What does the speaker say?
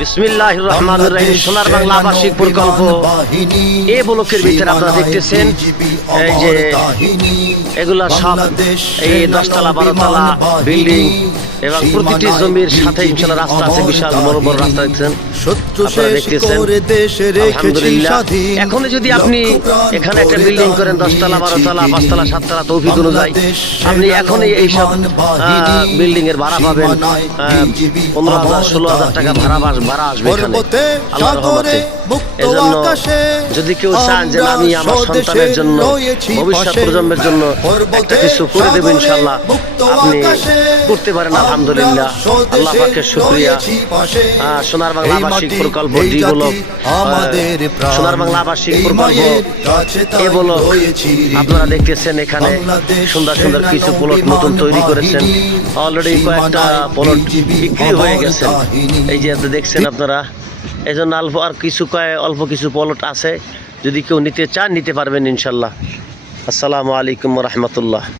বিসমিল্লাহির রহমানির রহিম। সোনার বাংলা আবাসিক প্রকল্প এই ব্লকের ভিতরে আপনারা দেখতেছেন এই যে এগুলা সব এই 10 তলা 12 তলা বিল্ডিং এবং প্রতিটি জমির সাথে ইনশাআল্লাহ রাস্তা আছে, বিশাল বড় বড় রাস্তা দেখছেন আপনারা দেখতেছেন। আলহামদুলিল্লাহ, এখন যদি আপনি এখানে একটা বিল্ডিং করেন 10 তলা 12 তলা 5 তলা 7 তলা তৌফিক অনুযায়ী আপনি এখনই এইসব বিল্ডিং এর ভাড়া পাবেন 15,000 16,000 টাকা ভাড়া আসবে এখানে আল্লাহর রহমতে। এজন্য যদি কেউ চান যে আমি আমার সন্তানের জন্য ভবিষ্যৎ প্রজন্মের জন্য একটা কিছু করে দেব ইনশাআল্লাহ, আপনি করতে পারেন। আলহামদুলিল্লাহ, আল্লাহ পাকের শুকরিয়া। সোনার বাংলা আবাসিক প্রকল্প ডি ব্লক, সোনার বাংলা আবাসিক প্রকল্প এ ব্লক আপনারা দেখতেছেন। এখানে সুন্দর সুন্দর কিছু প্লট নতুন তৈরি করেছেন, অলরেডি কয়েকটা প্লট বিক্রি হয়ে গেছে এই যে দেখছেন আপনারা। এই জন্য অল্প কিছু প্লট আছে, যদি কেউ নিতে চান নিতে পারবেন ইনশাল্লাহ। আসসালামু আলাইকুম রহমতুল্লাহ।